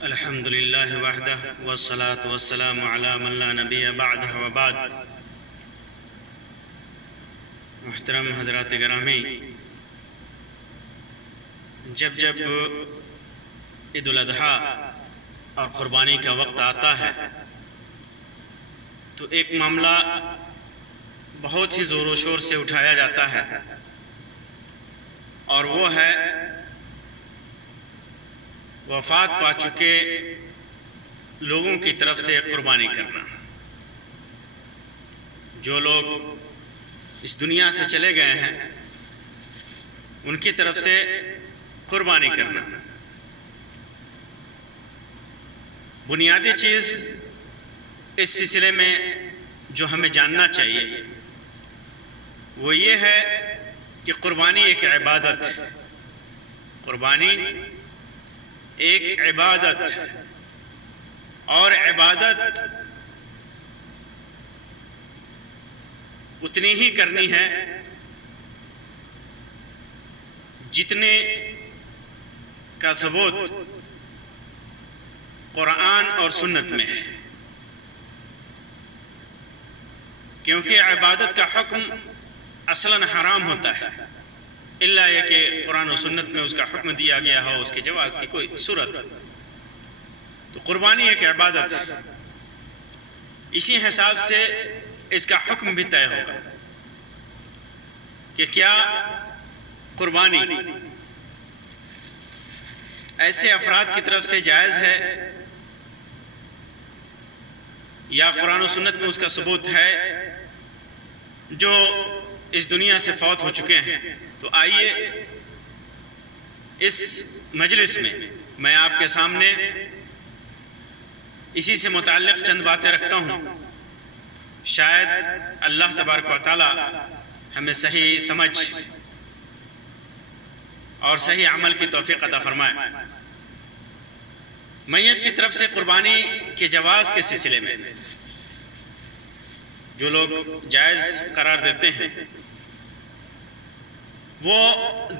الحمد للہ وحدہ والصلاة والسلام علی من لا نبی بعدہ وبعد۔ محترم حضرات گرامی، جب عید الاضحیٰ اور قربانی کا وقت آتا ہے تو ایک معاملہ بہت ہی زور و شور سے اٹھایا جاتا ہے، اور وہ ہے وفات پا چکے لوگوں کی طرف سے قربانی کرنا۔ جو لوگ اس دنیا سے چلے گئے ہیں ان کی طرف سے قربانی کرنا۔ بنیادی چیز اس سلسلے میں جو ہمیں جاننا چاہیے وہ یہ ہے کہ قربانی ایک عبادت ہے۔ قربانی ایک عبادت ہے، اور عبادت اتنی ہی کرنی ہے جتنے کا ثبوت قرآن اور سنت میں ہے، کیونکہ عبادت کا حکم اصلاً حرام ہوتا ہے، الا یہ کہ قرآن و سنت میں اس کا حکم دیا گیا ہو، اس کے جواز کی کوئی صورت ہو۔ تو قربانی ایک عبادت ہے، اسی حساب سے اس کا حکم بھی طے ہوگا کہ کیا قربانی ایسے افراد کی طرف سے جائز ہے یا قرآن و سنت میں اس کا ثبوت ہے جو اس دنیا سے فوت ہو چکے ہیں۔ تو آئیے اس مجلس میں آپ کے سامنے اسی سے متعلق چند باتیں رکھتا ہوں، شاید اللہ تبارک و تعالی ہمیں صحیح سمجھ اور صحیح عمل کی توفیق عطا فرمائے۔ میت کی طرف سے قربانی کے جواز کے سلسلے میں جو لوگ جائز قرار دیتے ہیں وہ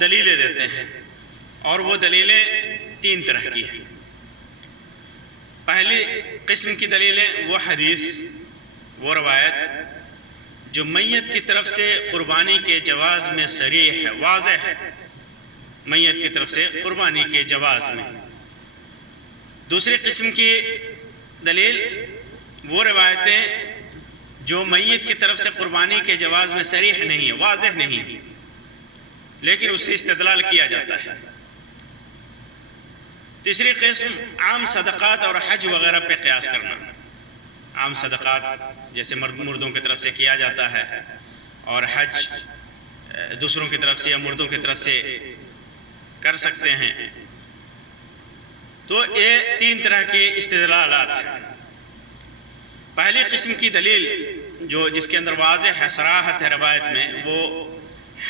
دلیلیں دیتے ہیں، اور وہ دلیلیں تین طرح کی ہیں۔ پہلی قسم کی دلیلیں وہ حدیث، وہ روایت جو میت کی طرف سے قربانی کے جواز میں صریح ہے، واضح ہے، میت کی طرف سے قربانی کے جواز میں۔ دوسری قسم کی دلیل وہ روایتیں جو میت کی طرف سے قربانی کے جواز میں صریح نہیں ہے، واضح نہیں ہے، لیکن اس سے استدلال کیا جاتا ہے۔ تیسری قسم عام صدقات اور حج وغیرہ پہ قیاس کرنا۔ عام صدقات جیسے مردوں کی طرف سے کیا جاتا ہے، اور حج دوسروں کی طرف سے یا مردوں کی طرف سے کر سکتے ہیں۔ تو یہ تین طرح کے استدلالات ہیں۔ پہلی قسم کی دلیل جس کے اندر واضح ہے، صراحت ہے روایت میں، وہ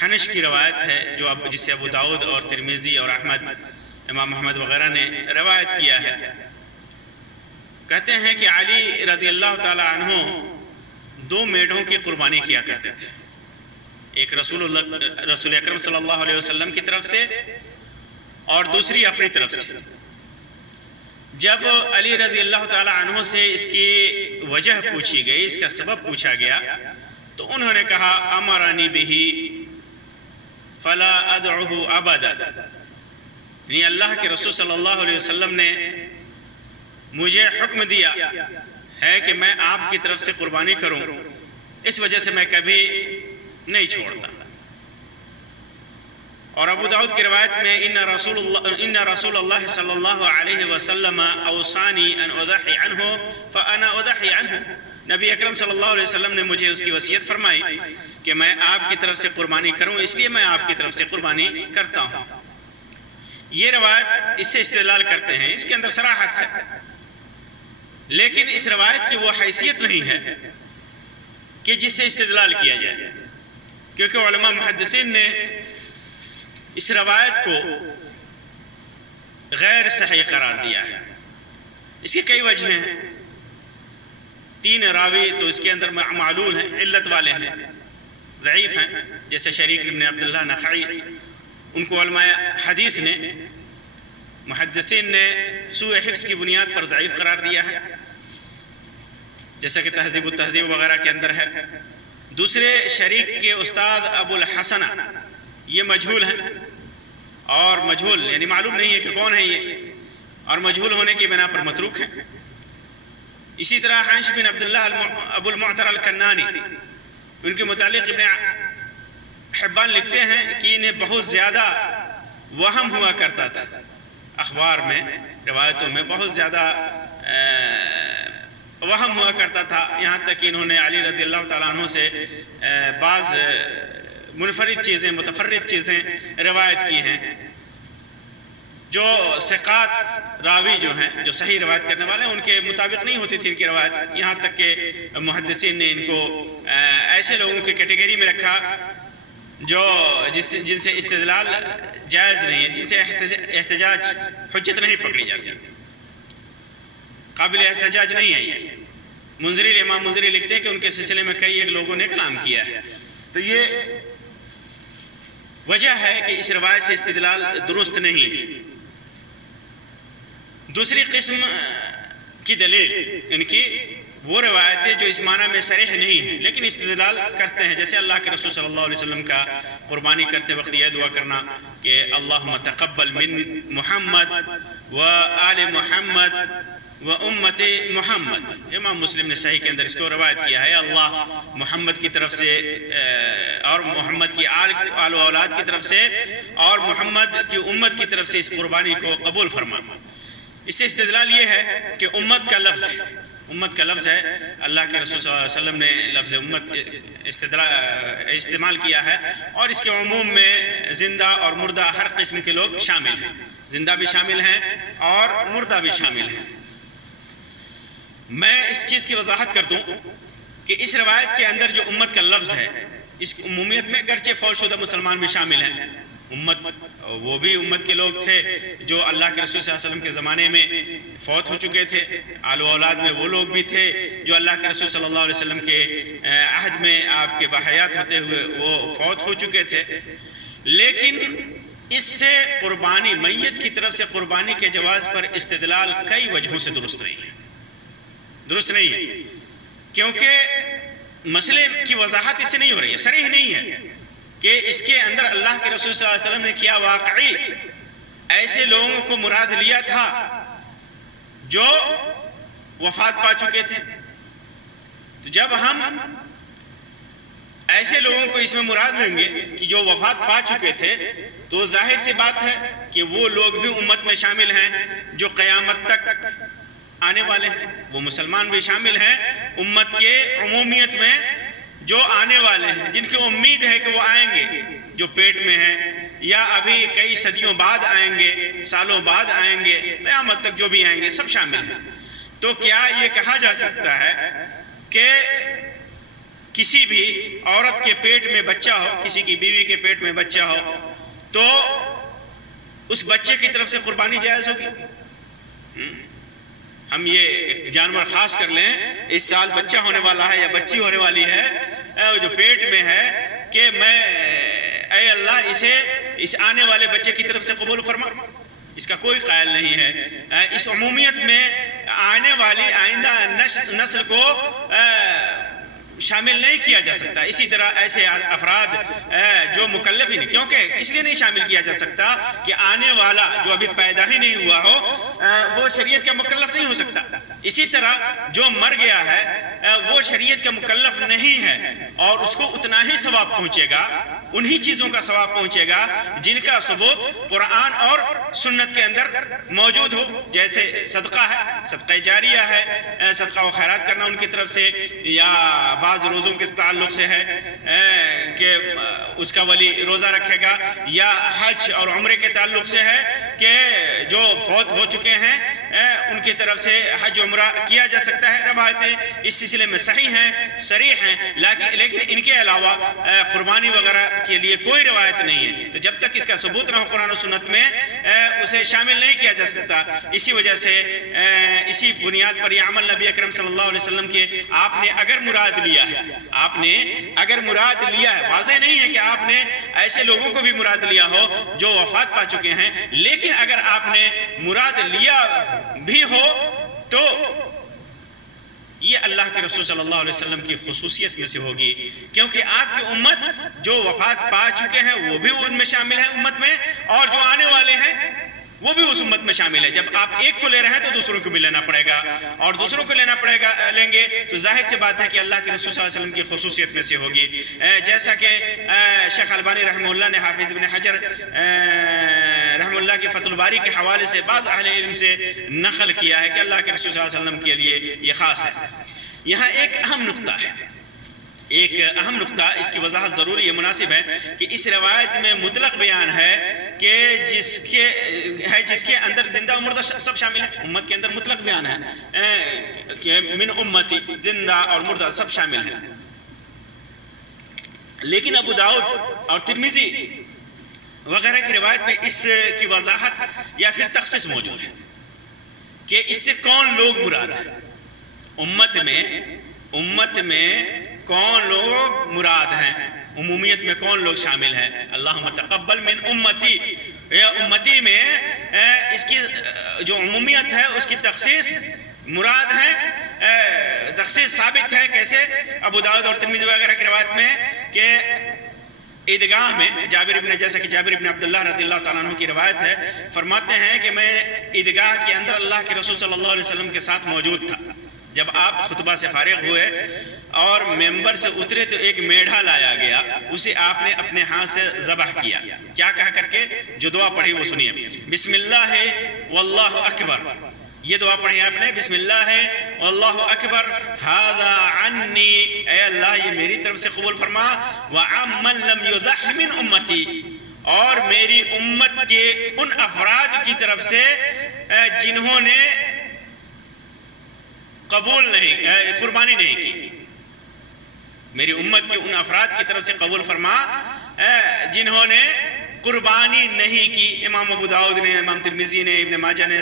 حنش کی روایت ہے جو جسے ابو داؤد اور ترمذی اور امام احمد وغیرہ نے روایت کیا ہے۔ کہتے ہیں کہ علی رضی اللہ تعالی عنہ دو میڑوں کی قربانی کیا کرتے تھے، ایک رسول اکرم صلی اللہ علیہ وسلم کی طرف سے اور دوسری اپنی طرف سے۔ جب علی رضی اللہ تعالی عنہ سے اس کی وجہ پوچھی گئی، اس کا سبب پوچھا گیا، تو انہوں نے کہا امرنی بہ فلا ادعوہ ابدا، یعنی اللہ کے رسول صلی اللہ علیہ وسلم نے مجھے حکم دیا ہے کہ میں آپ کی طرف سے قربانی کروں، اس وجہ سے میں کبھی نہیں چھوڑتا۔ اور ابو داؤد کی روایت میں ان رسول اللہ صلی اللہ علیہ وسلم اوصانی ان اضحی عنہ فانا اضحی عنہ، نبی اکرم صلی اللہ علیہ وسلم نے مجھے اس کی وصیت فرمائی کہ میں آپ کی طرف سے قربانی کروں، اس لیے میں آپ کی طرف سے قربانی کرتا ہوں۔ یہ روایت اس سے استدلال کرتے ہیں، اس کے اندر صراحت ہے، لیکن اس روایت کی وہ حیثیت نہیں ہے کہ جس سے استدلال کیا جائے، کیونکہ علماء محدثین نے اس روایت کو غیر صحیح قرار دیا ہے۔ اس کی کئی وجہیں ہیں، تین راوی تو اس کے اندر معلول ہیں، علت والے ہیں، ضعیف ہیں، جیسے شریک بن عبداللہ نخعی، ان کو علماء حدیث نے محدثین نے سوء حفظ کی بنیاد پر ضعیف قرار دیا ہے، جیسا کہ تہذیب التہذیب وغیرہ کے اندر ہے۔ دوسرے شریک کے استاد ابو الحسن یہ مجہول ہیں، اور مجہول یعنی معلوم نہیں ہے کہ کون ہے یہ، اور مجہول ہونے کی بنا پر متروک ہیں۔ اسی طرح حنش بن عبداللہ ابو المعتر الکنانی، ان کے متعلق ابن حبان لکھتے ہیں کہ انہیں بہت زیادہ وہم ہوا کرتا تھا، اخبار میں روایتوں میں بہت زیادہ وہم ہوا کرتا تھا، یہاں تک کہ انہوں نے علی رضی اللہ تعالیٰ عنہ سے بعض منفرد چیزیں، متفرد چیزیں روایت کی ہیں، جو ثقات راوی جو ہیں، جو صحیح روایت کرنے والے ہیں، ان کے مطابق نہیں ہوتی تھی ان کی روایت، یہاں تک کہ محدثین نے ان کو ایسے لوگوں کی کیٹیگری میں رکھا جو جن سے استدلال جائز نہیں ہے، جن سے احتجاج حجت نہیں پکڑی جاتی، قابل احتجاج نہیں ہے یہ۔ منذری، امام منذری لکھتے ہیں کہ ان کے سلسلے میں کئی ایک لوگوں نے کلام کیا ہے۔ تو یہ وجہ ہے کہ اس روایت سے استدلال درست نہیں۔ دوسری قسم کی دلیل ان کی وہ روایتیں جو اس معنی میں صریح نہیں ہیں لیکن استدلال کرتے ہیں، جیسے اللہ کے رسول صلی اللہ علیہ وسلم کا قربانی کرتے وقت یہ دعا کرنا کہ اللہم تقبل من محمد و آل محمد و امت محمد۔ امام مسلم نے صحیح کے اندر اس کو روایت کیا ہے، اللہ محمد کی طرف سے اور محمد کی آل و اولاد کی طرف سے اور محمد کی امت کی طرف سے اس قربانی کو قبول فرما۔ اس سے استدلال یہ ہے کہ امت کا لفظ ہے، امت کا لفظ ہے، اللہ کے رسول صلی اللہ علیہ وسلم نے لفظ امت استعمال کیا ہے، اور اس کے عموم میں زندہ اور مردہ ہر قسم کے لوگ شامل ہیں، زندہ بھی شامل ہیں اور مردہ بھی شامل ہیں۔ میں اس چیز کی وضاحت کر دوں کہ اس روایت کے اندر جو امت کا لفظ ہے، اس عمومیت میں گرچہ فوت شدہ مسلمان بھی شامل ہیں، امت وہ بھی امت کے لوگ تھے جو اللہ کے رسول صلی اللہ علیہ وسلم کے زمانے میں فوت ہو چکے تھے، آل و اولاد میں وہ لوگ بھی تھے جو اللہ کے رسول صلی اللہ علیہ وسلم کے عہد میں آپ کے بحیات ہوتے ہوئے وہ فوت ہو چکے تھے، لیکن اس سے قربانی، میت کی طرف سے قربانی کے جواز پر استدلال کئی وجہوں سے درست نہیں ہے، درست نہیں ہے، کیونکہ مسئلے کی وضاحت اس سے نہیں ہو رہی ہے، صریح نہیں ہے کہ اس کے اندر اللہ کے رسول صلی اللہ علیہ وسلم نے کیا واقعی ایسے لوگوں کو مراد لیا تھا جو وفات پا چکے تھے۔ تو جب ہم ایسے لوگوں کو اس میں مراد لیں گے کہ جو وفات پا چکے تھے، تو ظاہر سی بات ہے کہ وہ لوگ بھی امت میں شامل ہیں جو قیامت تک آنے والے ہیں، وہ مسلمان بھی شامل ہیں امت کے عمومیت میں جو آنے والے ہیں، جن کی امید ہے کہ وہ آئیں گے، جو پیٹ میں ہیں یا ابھی کئی صدیوں بعد آئیں گے، سالوں بعد آئیں گے، قیامت تک جو بھی آئیں گے سب شامل ہیں۔ تو کیا یہ کہا جا سکتا ہے کہ کسی بھی عورت کے پیٹ میں بچہ ہو، کسی کی بیوی کے پیٹ میں بچہ ہو، تو اس بچے کی طرف سے قربانی جائز ہوگی؟ ہم یہ ایک جانور خاص کر لیں، اس سال بچہ ہونے والا ہے یا بچی ہونے والی ہے جو پیٹ میں ہے، کہ میں اے اللہ اسے اس آنے والے بچے کی طرف سے قبول فرما، اس کا کوئی قائل نہیں ہے۔ اس عمومیت میں آنے والی آئندہ نسل کو شامل نہیں کیا جا سکتا۔ اسی طرح ایسے افراد جو مکلف ہی نہیں، کیونکہ اس لیے نہیں شامل کیا جا سکتا کہ آنے والا جو ابھی پیدا ہی نہیں ہوا ہو وہ شریعت کا مکلف نہیں ہو سکتا۔ اسی طرح جو مر گیا ہے وہ شریعت کا مکلف نہیں ہے، اور اس کو اتنا ہی ثواب پہنچے گا، انہی چیزوں کا ثواب پہنچے گا جن کا ثبوت قرآن اور سنت کے اندر موجود ہو، جیسے صدقہ ہے، صدقہ جاریہ ہے، صدقہ و خیرات کرنا ان کی طرف سے، یا بعض روزوں کے تعلق سے ہے کہ اس کا ولی روزہ رکھے گا، یا حج اور عمرے کے تعلق سے ہے کہ جو فوت ہو چکے ہیں ان کی طرف سے حج عمرہ کیا جا سکتا ہے، روایتیں اس سلسلے میں صحیح ہیں، صریح ہیں، لیکن ان کے علاوہ قربانی وغیرہ کے لیے کوئی روایت نہیں ہے۔ تو جب تک اس کا ثبوت نہ ہو قرآن و سنت میں اسے شامل نہیں کیا جا سکتا۔ اسی وجہ سے اسی بنیاد پر یہ عمل نبی اکرم صلی اللہ علیہ وسلم کے آپ نے اگر مراد لیا ہے، آپ نے اگر مراد لیا ہے، واضح نہیں ہے کہ آپ نے ایسے لوگوں کو بھی مراد لیا ہو جو وفات پا چکے ہیں، لیکن اگر آپ نے مراد لیا بھی ہو تو یہ اللہ کے رسول صلی اللہ علیہ وسلم کی خصوصیت میں سے ہوگی، کیونکہ آپ کی امت جو وفات پا چکے ہیں وہ بھی ان میں شامل ہیں امت میں، اور جو آنے والے ہیں وہ بھی اس امت میں شامل ہے۔ جب آپ ایک کو لے رہے ہیں تو دوسروں کو بھی لینا پڑے گا، اور دوسروں کو لیں گے تو ظاہر سی بات ہے کہ اللہ کے رسول صلی اللہ علیہ وسلم کی خصوصیت میں سے ہوگی۔ جیسا کہ شیخ البانی رحمہ اللہ نے حافظ ابن حجر رحمہ اللہ کی فتح الباری کے حوالے سے بعض اہل علم سے نقل کیا ہے کہ اللہ کے رسول صلی اللہ علیہ وسلم کے لیے یہ خاص ہے۔ یہاں ایک اہم نقطہ اس کی وضاحت ضروری ہے، مناسب ہے کہ اس روایت میں مطلق بیان ہے کہ جس کے اندر زندہ و مردہ سب شامل ہیں، امت کے اندر مطلق بیان ہے کہ من امتی، زندہ اور مردہ سب شامل ہیں۔ لیکن ابو داؤد اور ترمذی وغیرہ کی روایت میں اس کی وضاحت یا پھر تخصیص موجود ہے کہ اس سے کون لوگ مراد ہیں، امت میں کون لوگ مراد ہیں، عمومیت میں کون لوگ شامل ہیں۔ اللہم تقبل من امتی، امتی میں اس کی جو عمومیت ہے اس کی تخصیص مراد ہے، تخصیص ثابت ہے۔ کیسے؟ ابو داؤد اور ترمذی وغیرہ کی روایت میں کہ عیدگاہ میں جیسا کہ جابر ابن عبداللہ رضی اللہ تعالیٰ عنہ کی روایت ہے، فرماتے ہیں کہ میں عیدگاہ کے اندر اللہ کے رسول صلی اللہ علیہ وسلم کے ساتھ موجود تھا۔ جب آپ خطبہ سے فارغ ہوئے اور ممبر سے اترے تو ایک میڑھا لایا گیا، اسے آپ نے اپنے ہاتھ سے ذبح کیا۔ کیا کہا کر کے؟ جو دعا پڑھی وہ سنیے، بسم اللہ واللہ اکبر، یہ دعا پڑھی آپ نے، بسم اللہ واللہ اکبر، ھذا عنی، اے اللہ یہ میری طرف سے قبول فرما، وعمن لم یضح من امتی، اور میری امت کے ان افراد کی طرف سے جنہوں نے قربانی نہیں کی، میری امت کے ان افراد کی طرف سے قبول فرما جنہوں نے قربانی نہیں کی۔ امام ابو داؤد نے، امام ترمذی نے، ابن ماجہ نے،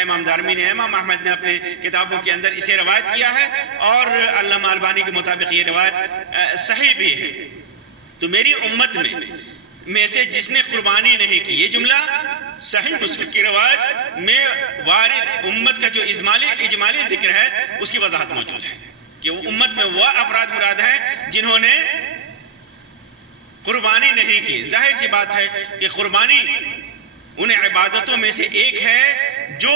امام دارمی نے، امام احمد نے اپنے کتابوں کے اندر اسے روایت کیا ہے، اور علامہ البانی کے مطابق یہ روایت صحیح بھی ہے۔ تو میری امت میں سے جس نے قربانی نہیں کی، یہ جملہ صحیح مسلم کی روایت میں وارد امت کا جو اجمالی ذکر ہے اس کی وضاحت موجود ہے کہ وہ امت میں وہ افراد مراد ہیں جنہوں نے قربانی نہیں کی۔ ظاہر سی بات ہے کہ قربانی ان عبادتوں میں سے ایک ہے جو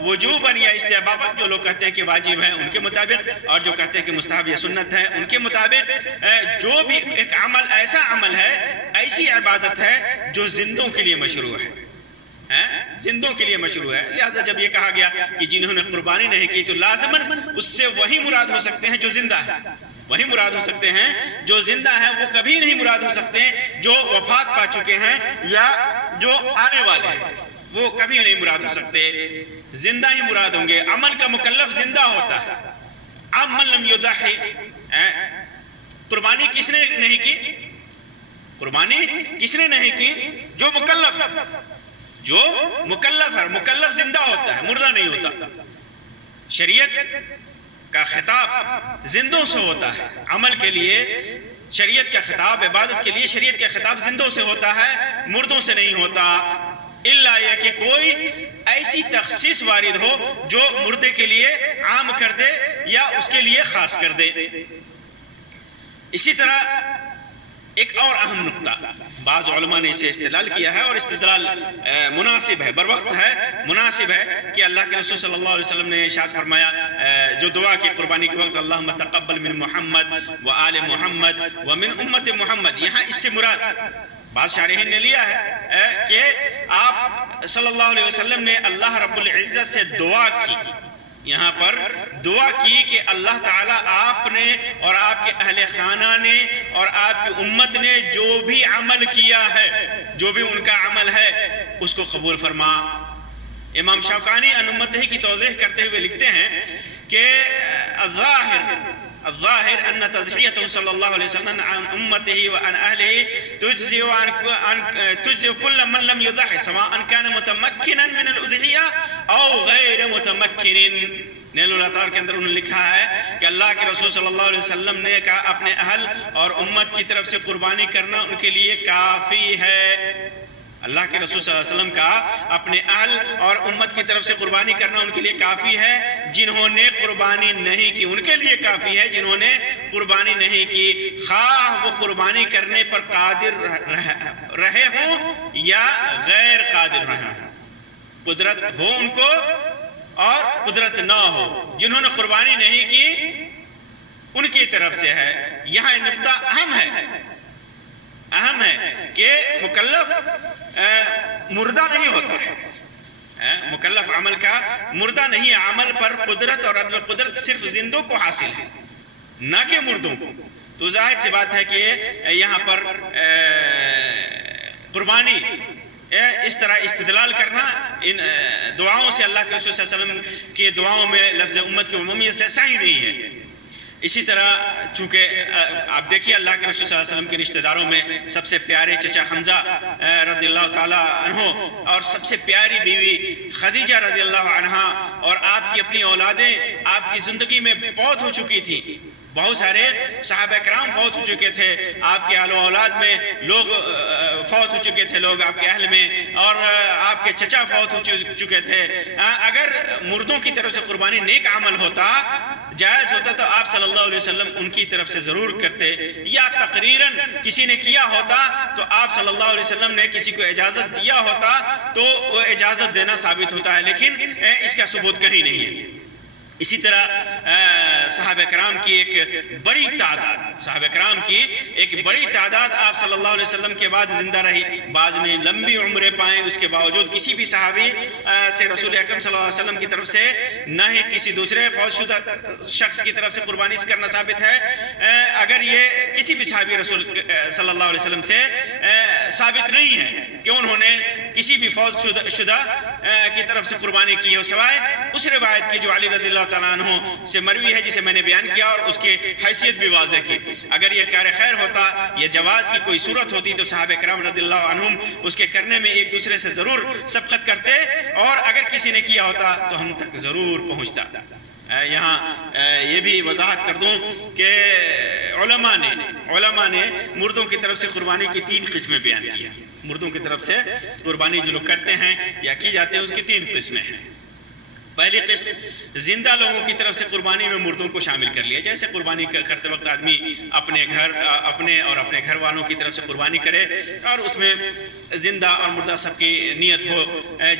وجوباً یا استحباباً، جو لوگ کہتے ہیں کہ واجب ہے ان کے مطابق، اور جو کہتے ہیں کہ مستحب یا سنت ہے ان کے مطابق، جو بھی ایک عمل ایسا عمل ہے، ایسی عبادت ہے جو زندوں کے لیے مشروع ہے، زندوں کے لیے مشروع ہے۔ لہذا جب یہ کہا گیا کہ جنہوں نے قربانی نہیں کی تو لازماً اس سے وہی مراد ہو سکتے ہیں جو زندہ ہے، وہی مراد ہو سکتے ہیں جو زندہ ہیں، وہ کبھی نہیں مراد ہو سکتے ہیں جو وفات پا چکے ہیں یا جو آنے والے ہیں، وہ کبھی نہیں مراد ہو سکتے، زندہ ہی مراد ہوں گے۔ عمل کا مکلف زندہ ہوتا ہے۔ عمل لم یضحی، قربانی کس نے نہیں کی؟ قربانی کس نے نہیں کی؟ جو مکلف ہے، جو مکلف ہے، مکلف زندہ ہوتا ہے، مردہ نہیں ہوتا۔ شریعت کا خطاب زندوں سے ہوتا ہے، عمل کے لیے شریعت کا خطاب، عبادت کے لیے شریعت کا خطاب زندوں سے ہوتا ہے، مردوں سے نہیں ہوتا، الا یہ کہ کوئی ایسی تخصیص وارد ہو جو مردے کے لیے عام کر دے یا اس کے لیے خاص کر دے۔ اسی طرح ایک اور اہم نقطہ، بعض علماء نے اسے استدلال کیا ہے، اور استدلال مناسب ہے، بروقت ہے، مناسب ہے، کہ اللہ کے رسول صلی اللہ علیہ وسلم نے ارشاد فرمایا جو دعا کی قربانی کے وقت، اللہم تقبل من محمد وآل محمد ومن امت محمد، یہاں اس سے مراد بعض شارحین نے لیا ہے کہ آپ صلی اللہ علیہ وسلم نے اللہ رب العزت سے دعا کی، یہاں پر دعا کی کہ اللہ تعالیٰ آپ نے اور آپ کے اہل خانہ نے اور آپ کی امت نے جو بھی عمل کیا ہے، جو بھی ان کا عمل ہے، اس کو قبول فرما، امام شوکانی عن امتہ کی توضیح کرتے ہوئے لکھتے ہیں کہ الظاہر ان تضحیته صلی اللہ علیہ وسلم عن امته وعن اہلہ تجزئ كل من لم يضحي سواء كان متمكنا من الاضحیہ او غیر متمکن۔ نیل العطار کے اندر انہوں نے لکھا ہے کہ اللہ کے رسول صلی اللہ علیہ وسلم نے کہا اپنے اہل اور امت کی طرف سے قربانی کرنا ان کے لیے کافی ہے۔ اللہ کے رسول صلی اللہ علیہ وسلم کا اپنے اہل اور امت کی طرف سے قربانی کرنا ان کے لیے کافی ہے، جنہوں نے قربانی نہیں کی ان کے لیے کافی ہے، جنہوں نے قربانی نہیں کی، خواہ وہ قربانی کرنے پر قادر رہے ہوں یا غیر قادر رہے ہوں، قدرت ہو ان کو اور قدرت نہ ہو۔ جنہوں نے قربانی نہیں کی ان کی طرف سے ہے۔ یہاں یہ نقطہ اہم ہے کہ مکلف مردہ نہیں ہوتا ہے، مکلف عمل کا مردہ نہیں ہے، عمل پر قدرت اور عدم قدرت صرف زندوں کو حاصل ہے نہ کہ مردوں کو۔ تو ظاہر سی بات ہے کہ یہاں پر قربانی اس طرح استدلال کرنا ان دعاؤں سے، اللہ کے رسول صلی اللہ علیہ وسلم کی دعاؤں میں لفظ امت کی عمومیت سے صحیح نہیں ہے۔ اسی طرح چونکہ آپ دیکھیے اللہ کے رسول صلی اللہ علیہ وسلم کے رشتہ داروں میں سب سے پیارے چچا حمزہ رضی اللہ تعالیٰ عنہ اور سب سے پیاری بیوی خدیجہ رضی اللہ عنہا اور آپ کی اپنی اولادیں آپ کی زندگی میں فوت ہو چکی تھیں۔ بہت سارے صحابہ کرام فوت ہو چکے تھے، آپ کے اہل و اولاد میں لوگ فوت ہو چکے تھے، لوگ آپ کے اہل میں، اور آپ کے چچا فوت ہو چکے تھے۔ اگر مردوں کی طرف سے قربانی نیک عمل ہوتا، جائز ہوتا، تو آپ صلی اللہ علیہ وسلم ان کی طرف سے ضرور کرتے، یا تقریراً کسی نے کیا ہوتا تو آپ صلی اللہ علیہ وسلم نے کسی کو اجازت دیا ہوتا تو وہ اجازت دینا ثابت ہوتا ہے، لیکن اس کا ثبوت کہیں نہیں ہے۔ اسی طرح صحابہ کرام کی ایک بڑی تعداد آپ صلی اللہ علیہ وسلم کے بعد زندہ رہی، بعض نے لمبی عمریں پائیں، اس کے باوجود کسی بھی صحابی سے رسول اکرم صلی اللہ علیہ وسلم کی طرف سے نہ ہی کسی دوسرے فوت شدہ شخص کی طرف سے قربانی کرنا ثابت ہے۔ اگر یہ کسی بھی صحابی رسول صلی اللہ علیہ وسلم سے ثابت نہیں ہے کہ انہوں نے کسی بھی فوت شدہ کی طرف سے قربانی کی ہو، سوائے اس روایت کی جو علی رضی اللہ تعالیٰ عنہ سے مروی ہے، جسے میں نے بیان کیا اور اس کی حیثیت بھی واضح کی۔ اگر یہ کار خیر ہوتا یا جواز کی کوئی صورت ہوتی تو صحابہ کرام رضی اللہ عنہم اس کے کرنے میں ایک دوسرے سے ضرور سبقت کرتے، اور اگر کسی نے کیا ہوتا تو ہم تک ضرور پہنچتا۔ یہاں یہ بھی وضاحت کر دوں کہ علماء نے مردوں کی طرف سے قربانی کی 3 قسمیں بیان کی ہیں۔ مردوں کی طرف سے قربانی جو لوگ کرتے ہیں یا کی جاتے ہیں اس کی 3 قسمیں ہیں۔ پہلی قسم زندہ لوگوں کی طرف سے قربانی میں مردوں کو شامل کر لیا، جیسے قربانی کرتے وقت آدمی اپنے اور اپنے گھر والوں کی طرف سے قربانی کرے اور اس میں زندہ اور مردہ سب کی نیت ہو،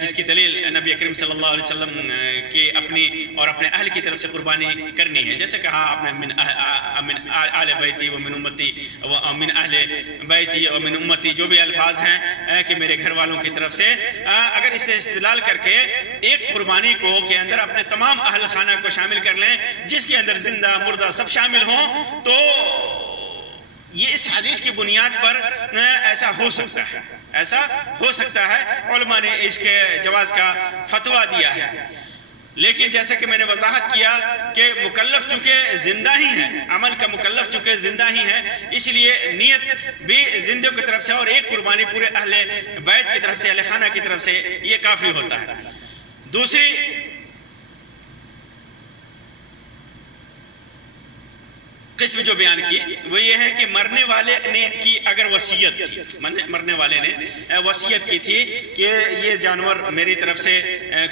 جس کی دلیل نبی کریم صلی اللہ علیہ وسلم کی اپنی اور اپنے اہل کی طرف سے قربانی کرنی ہے، جیسے کہا آپ نے من اہل بیتی و من امتی و من اہل بیتی و من امتی، جو بھی الفاظ ہیں کہ میرے گھر والوں کی طرف سے، اگر اس سے استدلال کر کے ایک قربانی کو کے اندر اپنے تمام اہل خانہ کو شامل کر لیں، جس کے اندر زندہ مردہ سب شامل ہوں، تو یہ اس حدیث کی بنیاد پر ایسا ہو سکتا ہے۔ علماء نے اس کے جواز کا فتویٰ دیا ہے، لیکن جیسا کہ میں نے وضاحت کیا کہ مکلف چونکہ زندہ ہی ہیں، عمل کا مکلف چونکہ زندہ ہی ہیں، اس لیے نیت بھی زندوں کی طرف سے اور ایک قربانی پورے اہل بیت کی طرف سے، اہل خانہ کی طرف سے، یہ کافی ہوتا ہے۔ دوسری قسم جو بیان کی وہ یہ ہے کہ مرنے والے نے کی اگر وصیت تھی، مرنے والے نے وصیت کی تھی کہ یہ جانور میری طرف سے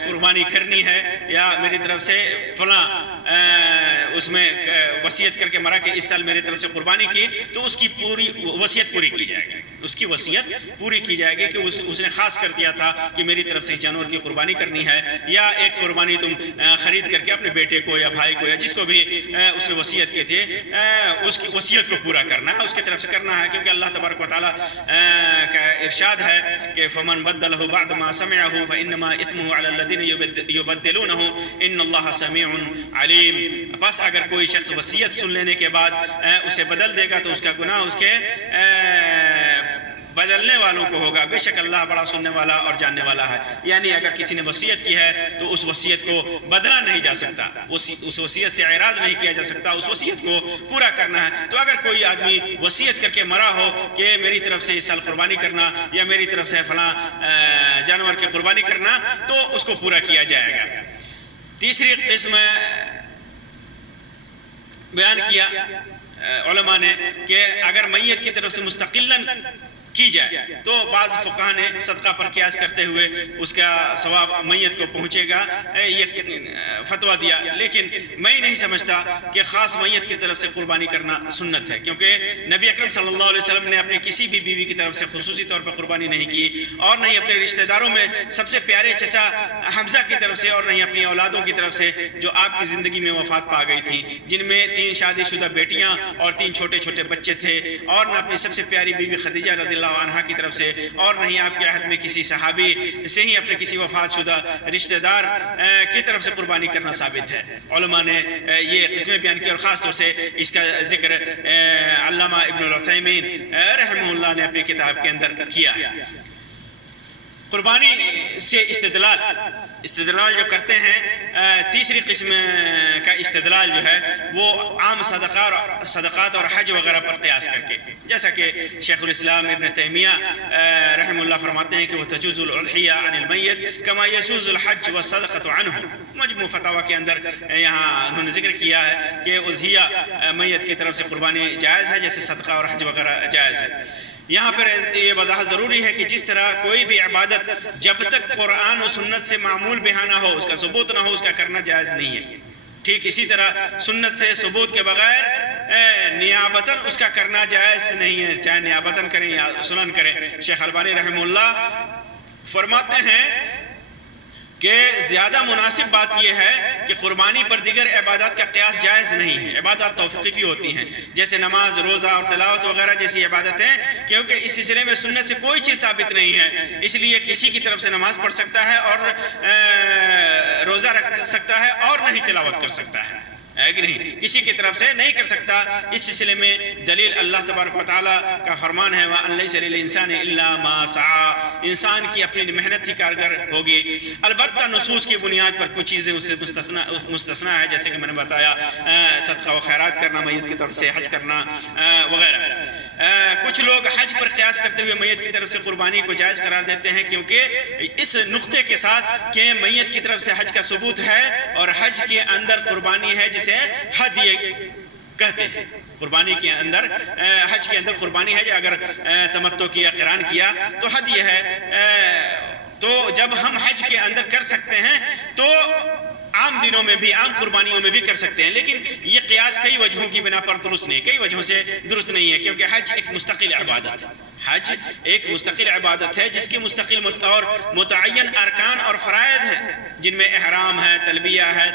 قربانی کرنی ہے، یا میری طرف سے فلاں اس میں وصیت کر کے مرا کہ اس سال میری طرف سے قربانی کی، تو اس کی پوری وصیت پوری کی جائے گی، اس کی وصیت پوری کی جائے گی کہ اس نے خاص کر دیا تھا کہ میری طرف سے جانور کی قربانی کرنی ہے، یا ایک قربانی تم خرید کر کے اپنے بیٹے کو یا بھائی کو یا جس کو بھی اس نے وصیت کی تھی، اس کی وصیت کو پورا کرنا ہے، اس کی طرف سے کرنا ہے، کیونکہ اللہ تبارک و تعالیٰ کا ارشاد ہے کہ فَمَنْ بَدَّلَهُ بَعْدَ مَا سَمِعَهُ فَإِنَّمَا إِثْمُهُ عَلَى الَّذِينَ يُبَدِّلُونَهُ إِنَّ اللَّهَ سَمِيعٌ عَلِيمٌ۔ بس اگر کوئی شخص وصیت سن لینے کے بعد اسے بدل دے گا تو اس کا گناہ اس کے بدلنے والوں کو ہوگا، بے شک اللہ بڑا سننے والا اور جاننے والا ہے۔ یعنی اگر کسی نے وصیت کی ہے تو اس وصیت کو بدلا نہیں جا سکتا، اس وصیت سے اعراض نہیں کیا جا سکتا، اس وصیت کو پورا کرنا ہے۔ تو اگر کوئی آدمی وصیت کر کے مرا ہو کہ میری طرف سے اس سال قربانی کرنا یا میری طرف سے فلاں جانور کی قربانی کرنا، تو اس کو پورا کیا جائے گا۔ تیسری قسم بیان کیا علماء نے کہ اگر میت کی طرف سے مستقلاً کی جائے تو بعض فقہاء نے صدقہ پر قیاس کرتے ہوئے اس کا ثواب میت کو پہنچے گا یہ فتویٰ دیا، لیکن میں نہیں سمجھتا کہ خاص میت کی طرف سے قربانی کرنا سنت ہے، کیونکہ نبی اکرم صلی اللہ علیہ وسلم نے اپنی کسی بھی بیوی کی طرف سے خصوصی طور پر قربانی نہیں کی، اور نہ ہی اپنے رشتہ داروں میں سب سے پیارے چچا حمزہ کی طرف سے، اور نہ ہی اپنی اولادوں کی طرف سے جو آپ کی زندگی میں وفات پا گئی تھیں، جن میں 3 شادی شدہ بیٹیاں اور 3 چھوٹے چھوٹے بچے تھے، اور نہ اپنی سب سے پیاری بیوی خدیجہ رضی اللہ عنہا کی طرف سے، اور نہیں آپ کے عہد میں کسی صحابی سے ہی اپنے کسی وفات شدہ رشتہ دار کی طرف سے قربانی کرنا ثابت ہے۔ علماء نے یہ قسمیں بیان کی، اور خاص طور سے اس کا ذکر علامہ ابن العثیمین رحمہ اللہ نے اپنی کتاب کے اندر کیا ہے۔ قربانی سے استدلال جو کرتے ہیں، تیسری قسم کا استدلال جو ہے وہ عام صدقات اور حج وغیرہ پر قیاس کر کے، جیسا کہ شیخ الاسلام ابن تیمیہ رحمہ اللہ فرماتے ہیں کہ وہ تجوز الاضحیہ عن المیت کما یجوز الحج والصدقۃ عنہ۔ مجموع فتاویٰ کے اندر یہاں انہوں نے ذکر کیا ہے کہ اضحیہ میت کی طرف سے قربانی جائز ہے جیسے صدقہ اور حج وغیرہ جائز ہے۔ یہاں پر یہ وضاحت ضروری ہے کہ جس طرح کوئی بھی عبادت جب تک قرآن و سنت سے معمول بہا نہ ہو، اس کا ثبوت نہ ہو، اس کا کرنا جائز نہیں ہے۔ ٹھیک اسی طرح سنت سے ثبوت کے بغیر نیابتاً اس کا کرنا جائز نہیں ہے، چاہے نیابتاً کریں یا سنن کریں۔ شیخ البانی رحمہ اللہ فرماتے ہیں کہ زیادہ مناسب بات یہ ہے کہ قربانی پر دیگر عبادات کا قیاس جائز نہیں ہے۔ عبادات توفیقی ہوتی ہیں جیسے نماز، روزہ اور تلاوت وغیرہ جیسی عبادتیں، کیونکہ اس سلسلے میں سنت سے کوئی چیز ثابت نہیں ہے، اس لیے کسی کی طرف سے نماز پڑھ سکتا ہے اور روزہ رکھ سکتا ہے اور نہیں تلاوت کر سکتا ہے، کہ نہیں، کسی کی طرف سے نہیں کر سکتا۔ اس سلسلے میں دلیل اللہ تبارک و تعالیٰ کا فرمان ہے وَأَن لَيْسَ لِلْإِنسَانِ إِلَّا مَا سَعَىٰ، انسان کی اپنی محنت ہی کارگر ہوگی۔ البتہ نصوص کی بنیاد پر کچھ چیزیں اس سے مستثنیٰ ہے، جیسے کہ میں نے بتایا صدقہ و خیرات کرنا، میت کی طرف سے حج کرنا وغیرہ۔ کچھ لوگ حج پر قیاس کرتے ہوئے میت کی طرف سے قربانی کو جائز قرار دیتے ہیں، کیونکہ اس نقطے کے ساتھ کہ میت کی طرف سے حج کا ثبوت ہے اور حج کے اندر قربانی ہے جسے ہدیہ کہتے ہیں۔ قربانی کے اندر، حج کے اندر قربانی ہے، اگر تمتع کیا، قران کیا تو ہدیہ ہے۔ تو جب ہم حج کے اندر کر سکتے ہیں تو عام دنوں میں بھی، عام قربانیوں میں بھی کر سکتے ہیں، لیکن یہ قیاس کئی وجہوں کی بنا پر درست نہیں، کئی وجہوں سے درست نہیں ہے، کیونکہ حج ایک مستقل عبادت ہے۔ حج ایک مستقل عبادت ہے جس کی مستقل اور متعین ارکان اور فرائض ہیں، جن میں احرام ہے، تلبیہ ہے،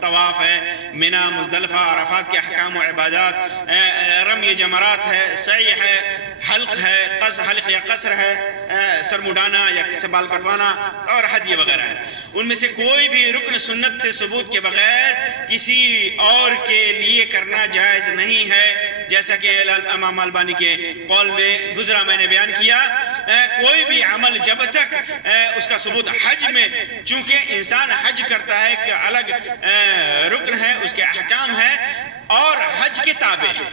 طواف ہے، منی، مزدلفہ، عرفات کے احکام و عبادات، رمی جمرات ہے، سعی ہے، حلق ہے، حلق یا قصر ہے، سر مڈانا یا بال کٹوانا، اور ہدیہ وغیرہ ہے۔ ان میں سے کوئی بھی رکن سنت سے ثبوت کے بغیر کسی اور کے لیے کرنا جائز نہیں ہے، جیسا کہ امام البانی کے قول میں گزرا، میں نے بیان کیا۔ کوئی بھی عمل جب تک اس کا ثبوت حج میں، چونکہ انسان حج کرتا ہے کہ الگ رکن ہے، اس کے احکام ہے اور حج کے تابع ہے،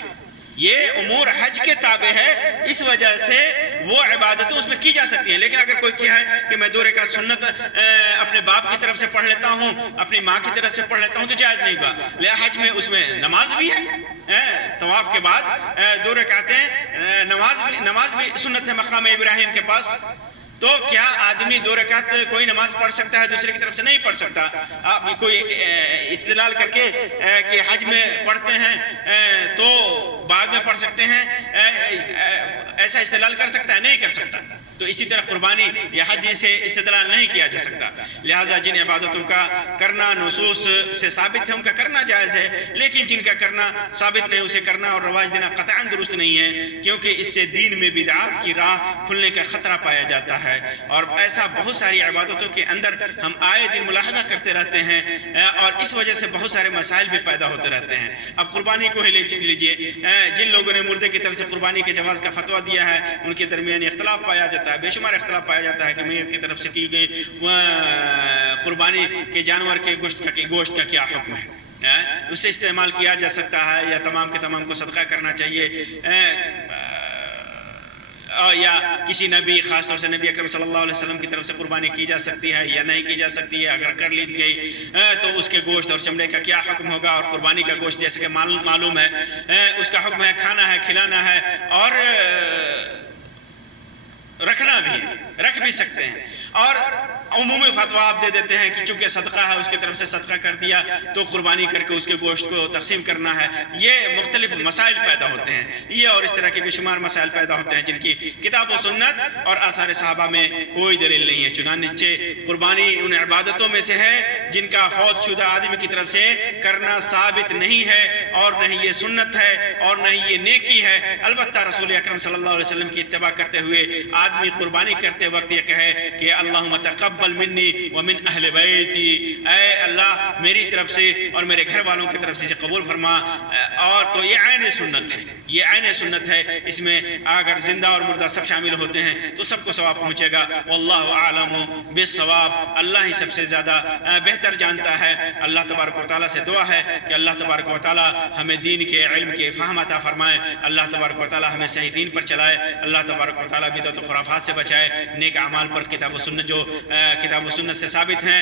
یہ امور حج کے تابع ہے، اس وجہ سے وہ عبادتیں اس میں کی جا سکتی ہیں۔ لیکن اگر کوئی کیا ہے کہ میں 2 رکعت سنت اپنے باپ کی طرف سے پڑھ لیتا ہوں، اپنی ماں کی طرف سے پڑھ لیتا ہوں، تو جائز نہیں ہوگا۔ لہذا حج میں اس میں نماز بھی ہے، طواف کے بعد 2 رکعتیں نماز بھی سنت ہے مقام ابراہیم کے پاس۔ تو کیا آدمی 2 رکعت کوئی نماز پڑھ سکتا ہے، دوسرے کی طرف سے نہیں پڑھ سکتا؟ آپ کوئی استدلال کر کے کہ حج میں پڑھتے ہیں تو بعد میں پڑھ سکتے ہیں، ایسا استدلال کر سکتا ہے؟ نہیں کر سکتا۔ تو اسی طرح قربانی یا حج سے استدلال نہیں کیا جا سکتا. لہٰذا جن عبادتوں کا کرنا نصوص سے ثابت ہے ان کا کرنا جائز ہے، لیکن جن کا کرنا ثابت نہیں اسے کرنا اور رواج دینا قطعاً درست نہیں ہے، کیونکہ اس سے دین میں بدعات کی راہ کھلنے کا خطرہ پایا جاتا ہے. اور ایسا بہت ساری عبادتوں کے اندر ہم آئے دن ملاحظہ کرتے رہتے ہیں اور اس وجہ سے بہت سارے مسائل بھی پیدا ہوتے رہتے ہیں. اب قربانی کو ہی لیجئے، جن لوگوں نے مردے کی طرف سے قربانی کے جواز کا فتویٰ دیا ہے ان کے درمیان اختلاف پایا جاتا ہے، بے شمار اختلاف پایا جاتا ہے کہ میت کی طرف سے کی گئی قربانی کے جانور کے گوشت کا کیا حکم ہے، اسے استعمال کیا جا سکتا ہے یا تمام کے تمام کو صدقہ کرنا چاہیے، یا کسی نبی خاص طور سے نبی اکرم صلی اللہ علیہ وسلم کی طرف سے قربانی کی جا سکتی ہے یا نہیں کی جا سکتی ہے. اگر کر لی گئی تو اس کے گوشت اور چمڑے کا کیا حکم ہوگا. اور قربانی کا گوشت جیسے کہ معلوم ہے اس کا حکم ہے کھانا ہے، کھلانا ہے اور رکھنا بھی ہے، رکھ بھی سکتے ہیں. اور عمومی فتویٰ آپ دے دیتے ہیں کہ چونکہ صدقہ ہے اس کی طرف سے صدقہ کر دیا تو قربانی کر کے اس کے گوشت کو تقسیم کرنا ہے. یہ مختلف مسائل پیدا ہوتے ہیں، یہ اور اس طرح کے بے شمار مسائل پیدا ہوتے ہیں جن کی کتاب و سنت اور آثار صحابہ میں کوئی دلیل نہیں ہے. چنانچہ قربانی ان عبادتوں میں سے ہے جن کا فوت شدہ آدمی کی طرف سے کرنا ثابت نہیں ہے، اور نہ ہی یہ سنت ہے اور نہ ہی یہ نیکی ہے. البتہ رسول اکرم صلی اللہ علیہ وسلم کی اتباع کرتے ہوئے آدمی قربانی کرتے وقت یہ کہے کہ اللہم تقبل منی ومن اہل بیتی، اے اللہ میری طرف سے اور میرے گھر والوں کی طرف سے قبول فرما. اور تو یہ عین سنت ہے، یہ عین سنت ہے. اس میں اگر زندہ اور مردہ سب شامل ہوتے ہیں تو سب کو ثواب پہنچے گا. واللہ اعلم بالصواب، اللہ ہی سب سے زیادہ بہتر جانتا ہے. اللہ تبارک و تعالیٰ سے دعا ہے کہ اللہ تبارک و تعالیٰ ہمیں دین کے علم کے فہم عطا فرمائے. اللہ تبارک و تعالیٰ ہمیں صحیح دین پر چلائے. اللہ تبارک و تعالیٰ بدعت و خرافات سے بچائے. نیک اعمال پر کتاب و سنت جو کتاب و سنت سے ثابت ہیں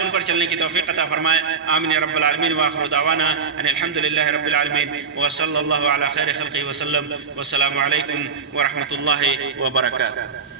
ان پر چلنے کی توفیق عطا فرمائے. آمین یا رب العالمین. وآخر دعوانا ان الحمدللہ رب العالمین وصلی اللہ علی خیر خلقہ وسلم. والسلام علیکم ورحمۃ اللہ وبرکاتہ.